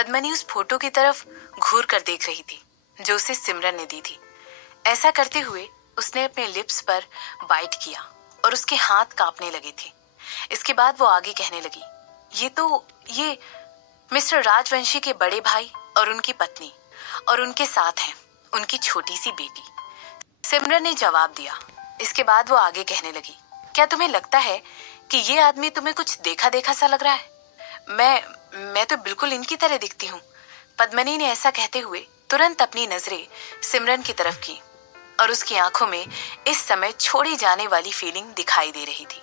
पद्मनी उस फोटो की तरफ घूर कर देख रही थी जो उसे सिमरन ने दी थी। ऐसा करते हुए उसने अपने लिप्स पर बाइट किया और उसके हाथ कांपने लगे थे। इसके बाद वो आगे कहने लगी, ये मिस्टर राजवंशी के बड़े भाई और उनकी पत्नी और उनके साथ हैं उनकी छोटी सी बेटी। सिमरन ने जवाब दिया। इसके बाद वो आगे कहने लगी, क्या तुम्हें लगता है कि ये आदमी तुम्हें कुछ देखा देखा सा लग रहा है? मैं तो बिल्कुल इनकी तरह दिखती हूँ। पद्मनी ने ऐसा कहते हुए तुरंत अपनी नजरें सिमरन की तरफ की और उसकी आंखों में इस समय छोड़ी जाने वाली फीलिंग दिखाई दे रही थी।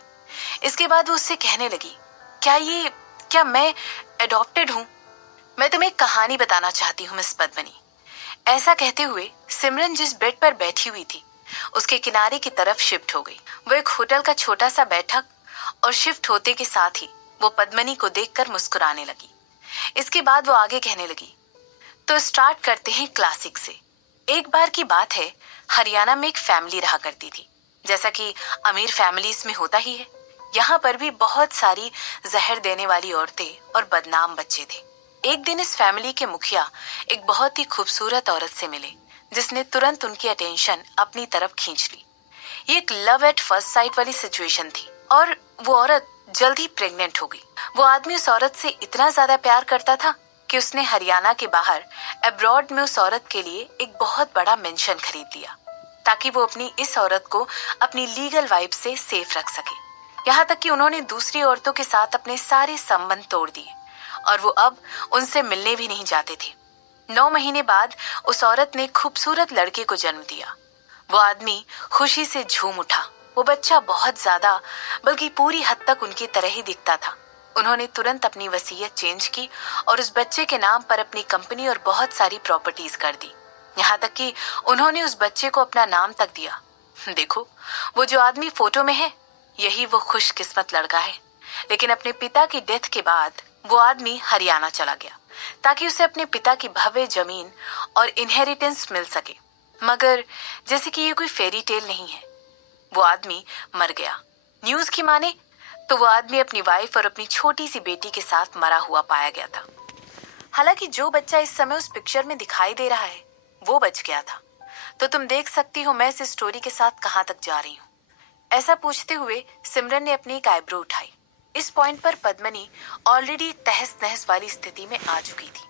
इसके बाद वो उससे कहने लगी, क्या मैं एडॉप्टेड हूँ? मैं तुम्हें एक कहानी बताना चाहती हूँ मिस पद्मनी। ऐसा कहते हुए सिमरन जिस बेड पर बैठी हुई थी उसके किनारे की तरफ शिफ्ट हो गई। वो एक होटल का छोटा सा बैठक और शिफ्ट होते के साथ ही वो पद्मनी को देखकर मुस्कुराने लगी। इसके बाद वो आगे कहने लगी, तो स्टार्ट करते हैं क्लासिक से। एक बार की बात है, हरियाणा में एक फैमिली रहा करती थी, जैसा कि अमीर फैमिलीज में होता ही है। यहाँ पर भी बहुत सारी जहर देने वाली औरतें और बदनाम बच्चे थे। एक दिन इस फैमिली के मुखिया एक बहुत ही खूबसूरत औरत से मिले जिसने तुरंत उनकी अटेंशन अपनी तरफ खींच ली। ये एक लव एट फर्स्ट साइट वाली सिचुएशन थी और वो औरत जल्द ही प्रेग्नेंट हो गई। वो आदमी उस औरत से इतना ज्यादा प्यार करता था कि उसने हरियाणा के बाहर अब्रॉड में उस औरत के लिए एक बहुत बड़ा मेंशन खरीद लिया ताकि वो अपनी इस औरत को अपनी लीगल वाइफ से सेफ रख सके। यहाँ तक कि उन्होंने दूसरी औरतों के साथ अपने सारे संबंध तोड़ दिए और वो अब उनसे मिलने भी नहीं जाते थे। 9 महीने बाद उस औरत ने खूबसूरत लड़के को जन्म दिया। वो आदमी खुशी से झूम उठा। वो बच्चा बहुत ज्यादा बल्कि पूरी हद तक उनकी तरह ही दिखता था। उन्होंने तुरंत अपनी वसीयत चेंज की और उस बच्चे के नाम पर अपनी कंपनी और बहुत सारी प्रॉपर्टीज कर दी। यहाँ तक कि उन्होंने उस बच्चे को अपना नाम तक दिया। देखो, वो जो आदमी फोटो में है यही वो खुशकिस्मत लड़का है। लेकिन अपने पिता की डेथ के बाद वो आदमी हरियाणा चला गया ताकि उसे अपने पिता की भव्य जमीन और इनहेरिटेंस मिल सके। मगर जैसे कि ये कोई फेरी टेल नहीं है, वो आदमी मर गया। न्यूज की माने तो वो आदमी अपनी वाइफ और अपनी छोटी सी बेटी के साथ मरा हुआ पाया गया था। हालांकि जो बच्चा इस समय उस पिक्चर में दिखाई दे रहा है वो बच गया था। तो तुम देख सकती हो मैं इस स्टोरी के साथ कहाँ तक जा रही हूँ। ऐसा पूछते हुए सिमरन ने अपनी एक आईब्रो उठाई। इस पॉइंट पर पद्मनी ऑलरेडी तहस नहस वाली स्थिति में आ चुकी थी।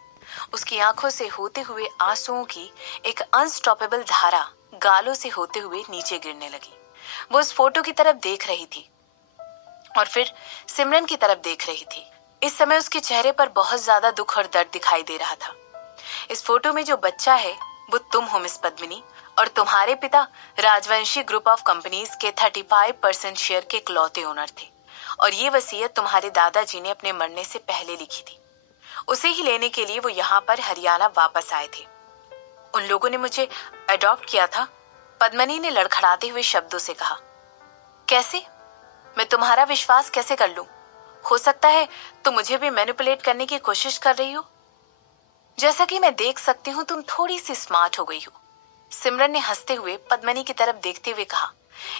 उसकी आंखों से होते हुए आंसुओं की एक अनस्टॉपेबल धारा गालों से होते हुए नीचे गिरने लगी। वो उस फोटो की तरफ देख रही थी और फिर सिमरन की तरफ देख रही थी। इस समय उसके चेहरे पर बहुत ज्यादा दुख और दर्द दिखाई दे रहा था। इस फोटो में जो बच्चा है वो तुम हो मिस पद्मिनी, और तुम्हारे पिता राजवंशी ग्रुप ऑफ कंपनीज के 35% शेयर के इकलौते ओनर थे और ये वसीयत तुम्हारे दादाजी ने अपने मरने से पहले लिखी थी। उसे ही लेने के लिए वो यहाँ पर हरियाणा वापस आए थे। उन लोगों ने मुझे अडॉप्ट किया था, पद्मनी ने लड़खड़ाते हुए शब्दों से कहा। कैसे? मैं तुम्हारा विश्वास कैसे कर लूं? हो सकता है तुम मुझे भी मैनिपुलेट करने की कोशिश कर रही हो। जैसा कि मैं देख सकती हूँ तुम थोड़ी सी स्मार्ट हो गई हो, सिमरन ने हंसते हुए पद्मनी की तरफ देखते हुए कहा।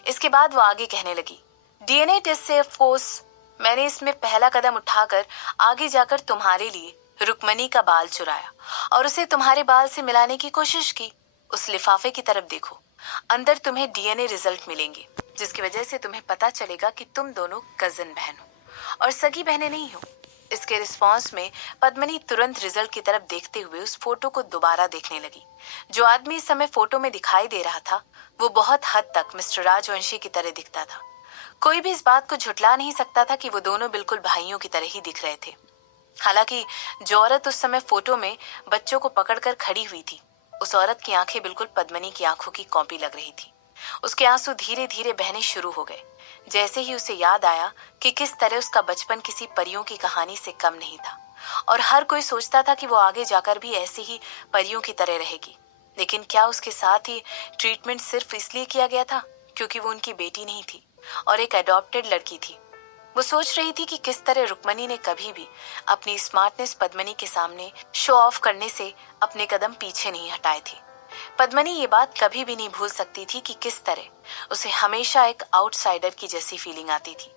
इसके बाद वो आगे कहने लगी, डीएनए टेस्ट से ऑफ कोर्स मैंने इसमें पहला कदम उठाकर आगे जाकर तुम्हारे लिए रुक्मणी का बाल चुराया और उसे तुम्हारे बाल से मिलाने की कोशिश की। उस लिफाफे की तरफ देखो, अंदर तुम्हें डीएनए रिजल्ट मिलेंगे जिसकी वजह से तुम्हें पता चलेगा कि तुम दोनों कजन बहन हो और सगी बहनें नहीं हो। इसके रिस्पॉन्स में पद्मनी तुरंत रिजल्ट की तरफ देखते हुए उस फोटो को दोबारा देखने लगी। जो आदमी इस समय फोटो में दिखाई दे रहा था वो बहुत हद तक मिस्टर राजवंशी की तरह दिखता था। कोई भी इस बात को झुठला नहीं सकता था कि वो दोनों बिल्कुल भाइयों की तरह ही दिख रहे थे। हालांकि जो औरत उस समय फोटो में बच्चों को पकड़कर खड़ी हुई थी, उस औरत की आंखें बिल्कुल पद्मनी की आंखों की कॉपी लग रही थी। उसके आंसू धीरे धीरे बहने शुरू हो गए जैसे ही उसे याद आया कि किस तरह उसका बचपन किसी परियों की कहानी से कम नहीं था और हर कोई सोचता था कि वो आगे जाकर भी ऐसी ही परियों की तरह रहेगी। लेकिन क्या उसके साथ ही ट्रीटमेंट सिर्फ इसलिए किया गया था क्योंकि वो उनकी बेटी नहीं थी और एक अडॉप्टेड लड़की थी। वो सोच रही थी कि किस तरह रुक्मणी ने कभी भी अपनी स्मार्टनेस पद्मनी के सामने शो ऑफ करने से अपने कदम पीछे नहीं हटाए थे। पद्मनी ये बात कभी भी नहीं भूल सकती थी कि किस तरह उसे हमेशा एक आउटसाइडर की जैसी फीलिंग आती थी।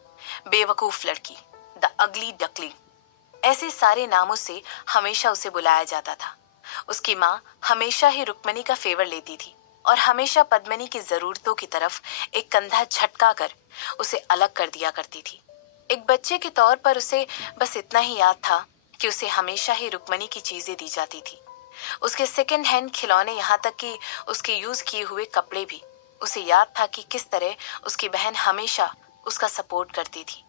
बेवकूफ लड़की, द अगली डकलिंग। ऐसे सारे नामों से हमेशा उसे बुलाया जाता था। उसकी माँ हमेशा ही रुक्मणी का फेवर लेती थी और हमेशा पद्मिनी की जरूरतों की तरफ एक कंधा झटका कर उसे अलग कर दिया करती थी। एक बच्चे के तौर पर उसे बस इतना ही याद था कि उसे हमेशा ही रुक्मणी की चीजें दी जाती थी। उसके सेकंड हैंड खिलौने, यहाँ तक कि उसके यूज किए हुए कपड़े भी। उसे याद था कि किस तरह उसकी बहन हमेशा उसका सपोर्ट करती थी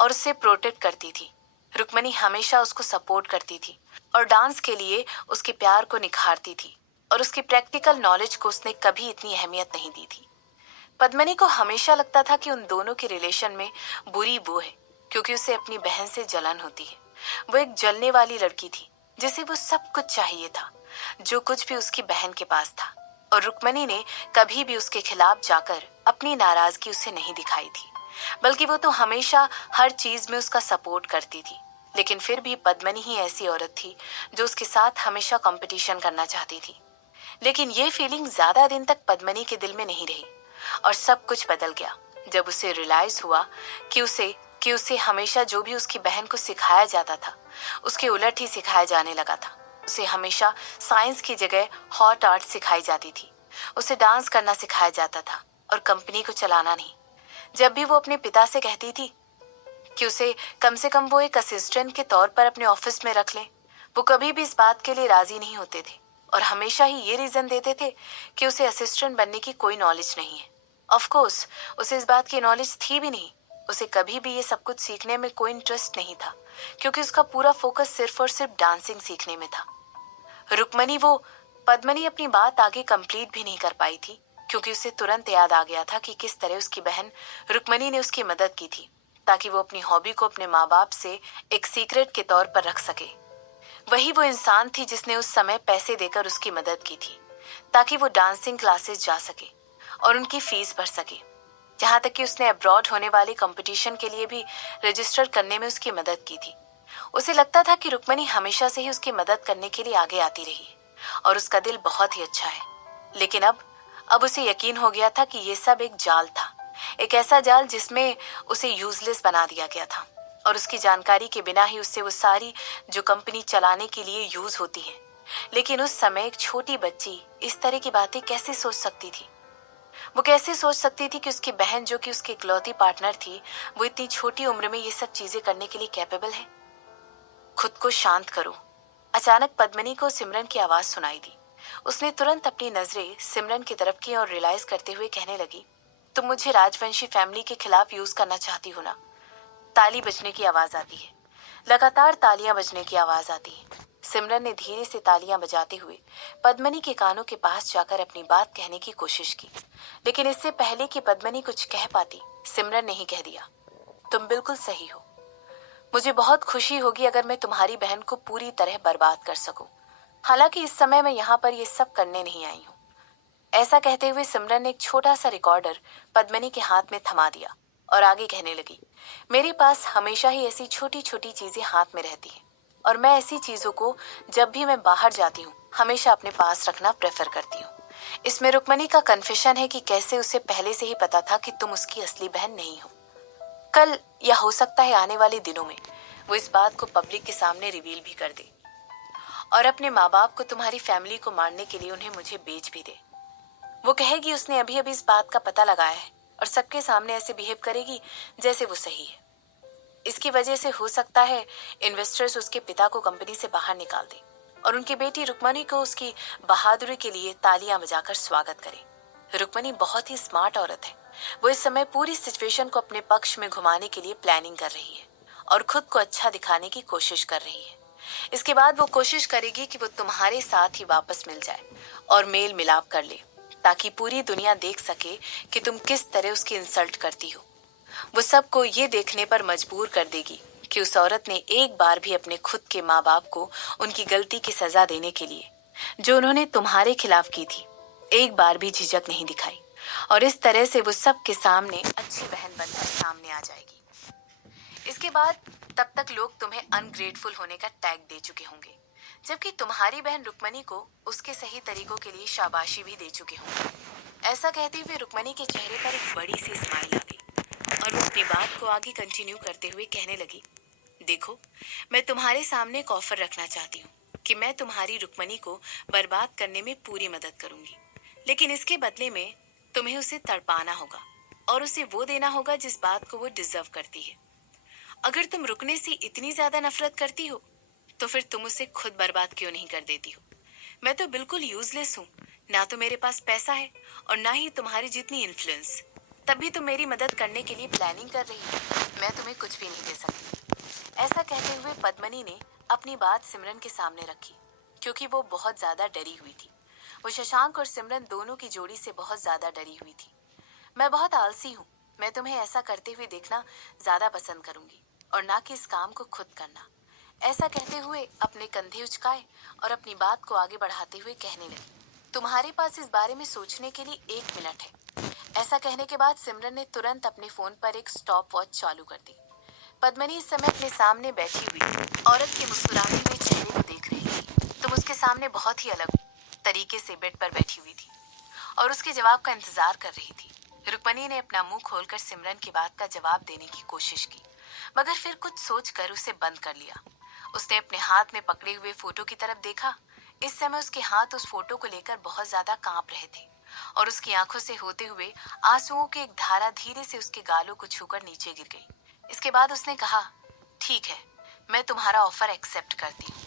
और उससे प्रोटेक्ट करती थी। रुक्मणी हमेशा उसको सपोर्ट करती थी और डांस के लिए उसके प्यार को निखारती थी, और उसकी प्रैक्टिकल नॉलेज को उसने कभी इतनी अहमियत नहीं दी थी। पद्मिनी को हमेशा लगता था कि उन दोनों के रिलेशन में बुरी वो है क्योंकि उसे अपनी बहन से जलन होती है। वो एक जलने वाली लड़की थी जिसे वो सब कुछ चाहिए था जो कुछ भी उसकी बहन के पास था, और रुक्मणी ने कभी भी उसके खिलाफ जाकर अपनी नाराजगी उसे नहीं दिखाई थी, बल्कि वो तो हमेशा हर चीज में उसका सपोर्ट करती थी। लेकिन फिर भी पद्मिनी ही ऐसी औरत थी जो उसके साथ हमेशा कंपटीशन करना चाहती थी। लेकिन ये फीलिंग ज्यादा दिन तक पद्मिनी के दिल में नहीं रही और सब कुछ बदल गया जब उसे रियलाइज हुआ कि उसे हमेशा जो भी उसकी बहन को सिखाया जाता था उसके उलट ही सिखाया जाने लगा था। उसे हमेशा साइंस की जगह हॉट आर्ट सिखाई जाती थी। उसे डांस करना सिखाया जाता था और कंपनी को चलाना नहीं। जब भी वो अपने पिता से कहती थी कि उसे कम से कम वो एक असिस्टेंट के तौर पर अपने ऑफिस में रख लें, वो कभी भी इस बात के लिए राजी नहीं होते थे और हमेशा ही ये रीजन देते थे कि उसे असिस्टेंट बनने की कोई नॉलेज नहीं है। ऑफ कोर्स उसे इस बात की नॉलेज थी भी नहीं। उसे कभी भी ये सब कुछ सीखने में कोई इंटरेस्ट नहीं था क्योंकि उसका पूरा फोकस सिर्फ और सिर्फ डांसिंग सीखने में था। रुक्मणी वो पद्मिनी अपनी बात आगे कंप्लीट भी नहीं कर पाई थी क्योंकि उसे तुरंत याद आ गया था कि किस तरह उसकी बहन रुक्मणी ने उसकी मदद की थी ताकि वो अपनी हॉबी को अपने माँ बाप से एक सीक्रेट के तौर पर रख सके। वही वो इंसान थी जिसने उस समय पैसे देकर उसकी मदद की थी ताकि वो डांसिंग क्लासेस जा सके और उनकी फीस भर सके। यहाँ तक कि उसने अब्रॉड होने वाले कंपटीशन के लिए भी रजिस्टर करने में उसकी मदद की थी। उसे लगता था कि रुक्मणी हमेशा से ही उसकी मदद करने के लिए आगे आती रही है और उसका दिल बहुत ही अच्छा है। लेकिन अब उसे यकीन हो गया था कि ये सब एक जाल था, एक ऐसा जाल जिसमें उसे यूजलेस बना दिया गया था और उसकी जानकारी के बिना ही उससे वो सारी जो कंपनी चलाने के लिए यूज होती है। लेकिन उस समय एक छोटी बच्ची इस तरह की बातें कैसे सोच सकती थी? वो कैसे सोच सकती थी कि उसकी बहन जो कि उसकी इकलौती पार्टनर थी वो इतनी छोटी उम्र में ये सब चीजें करने के लिए कैपेबल है? खुद को शांत करो। अचानक पद्मिनी को सिमरन की आवाज सुनाई दी। उसने तुरंत अपनी नजरें सिमरन की तरफ की और रियलाइज करते हुए कहने लगी, तुम मुझे राजवंशी फैमिली के खिलाफ यूज करना चाहती हो ना? ताली बजने की आवाज आती है। लगातार तालियां बजने की आवाज आती है। सिमरन ने धीरे से तालियां बजाते हुए पद्मिनी के कानों के पास जाकर अपनी बात कहने की कोशिश की, लेकिन इससे पहले कि पद्मिनी कुछ कह पाती, सिमरन ने ही कह दिया, तुम बिल्कुल सही हो। मुझे बहुत खुशी होगी अगर मैं तुम्हारी बहन को पूरी तरह बर्बाद कर सकूं। हालांकि इस समय मैं यहाँ पर ये सब करने नहीं आई हूँ। ऐसा कहते हुए सिमरन ने एक छोटा सा रिकॉर्डर पद्मिनी के हाथ में थमा दिया और आगे कहने लगी, मेरे पास हमेशा ही ऐसी छोटी छोटी चीजें हाथ में रहती हैं और मैं ऐसी चीजों को जब भी मैं बाहर जाती हूँ हमेशा अपने पास रखना प्रेफर करती हूँ। इसमें रुक्मणी का कन्फेशन है कि कैसे उसे पहले से ही पता था कि तुम उसकी असली बहन नहीं हो। कल या हो सकता है आने वाले दिनों में वो इस बात को पब्लिक के सामने रिवील भी कर दे और अपने माँ बाप को तुम्हारी फैमिली को मारने के लिए उन्हें मुझे बेच भी दे। वो कहेगी उसने अभी अभी इस बात का पता लगाया है और सबके सामने ऐसे बिहेव करेगी जैसे वो सही है। इसकी वजह से हो सकता है इन्वेस्टर्स उसके पिता को कंपनी से बाहर निकाल दें और उनकी बेटी रुक्मणी को उसकी बहादुरी के लिए तालियां बजाकर स्वागत करें। रुक्मणी बहुत ही स्मार्ट औरत है। वो इस समय पूरी सिचुएशन को अपने पक्ष में घुमाने के लिए प्लानिंग कर रही है और खुद को अच्छा दिखाने की कोशिश कर रही है। इसके बाद वो कोशिश करेगी कि वो तुम्हारे साथ ही वापस मिल जाए और मेल मिलाप कर ले ताकि पूरी दुनिया देख सके कि तुम किस तरह उसकी इंसल्ट करती हो। वो सबको ये देखने पर मजबूर कर देगी कि उस औरत ने एक बार भी अपने खुद के माँ बाप को उनकी गलती की सजा देने के लिए जो उन्होंने तुम्हारे खिलाफ की थी एक बार भी झिझक नहीं दिखाई, और इस तरह से वो सबके सामने अच्छी बहन बनकर सामने आ जाएगी। इसके बाद तब तक लोग तुम्हें अनग्रेटफुल होने का टैग दे चुके होंगे, जबकि तुम्हारी बहन रुक्मणी को उसके सही तरीकों के लिए शाबाशी भी दे चुके होंगे। ऐसा कहते हुए रुक्मणी के चेहरे पर एक बड़ी सी स्माइल आ गई और वो अपनी बात को आगे कंटिन्यू करते हुए कहने लगी, देखो, मैं तुम्हारे सामने एक ऑफर रखना चाहती हूँ कि मैं तुम्हारी रुक्मणी को बर्बाद करने में पूरी मदद करूंगी, लेकिन इसके बदले में तुम्हें उसे तड़पाना होगा और उसे वो देना होगा जिस बात को वो डिजर्व करती है। अगर तुम रुकने से इतनी ज्यादा नफरत करती हो तो फिर तुम उसे खुद बर्बाद क्यों नहीं कर देती हो? मैं तो बिल्कुल यूजलेस हूँ। ना तो मेरे पास पैसा है और ना ही तुम्हारी जितनी इन्फ्लुएंस। तब भी तुम मेरी मदद करने के लिए प्लानिंग कर रही हो। मैं तुम्हें कुछ भी नहीं दे सकती। ऐसा कहते हुए पद्मनी ने अपनी बात सिमरन के सामने रखी, क्योंकि वो बहुत ज्यादा डरी हुई थी। वो शशांक और सिमरन दोनों की जोड़ी से बहुत ज्यादा डरी हुई थी। मैं बहुत आलसी हूँ। मैं तुम्हें ऐसा करते हुए देखना ज्यादा पसंद करूंगी और ना कि इस काम को खुद करना। ऐसा कहते हुए अपने कंधे उचकाए और अपनी बात को आगे बढ़ाते हुए कहने लगी, तुम्हारे पास इस बारे में सोचने के लिए 1 मिनट है। ऐसा कहने के बाद सिमरन ने तुरंत अपने फोन पर एक स्टॉप वॉच चालू कर दी। पद्मनी इस समय अपने सामने बैठी हुई औरत के मुस्कुराते हुए चेहरे को देख रही थी। तुम उसके सामने बहुत ही अलग तरीके से बेड पर बैठी हुई थी और उसके जवाब का इंतजार कर रही थी। रुक्मणी ने अपना मुंह खोलकर सिमरन की बात का जवाब देने की कोशिश की, मगर फिर कुछ सोचकर उसे बंद कर लिया। उसने अपने हाथ में पकड़े हुए फोटो की तरफ देखा। इस समय उसके हाथ उस फोटो को लेकर बहुत ज्यादा कांप रहे थे और उसकी आंखों से होते हुए आंसुओं की एक धारा धीरे से उसके गालों को छूकर नीचे गिर गई। इसके बाद उसने कहा, ठीक है, मैं तुम्हारा ऑफर एक्सेप्ट करती हूँ,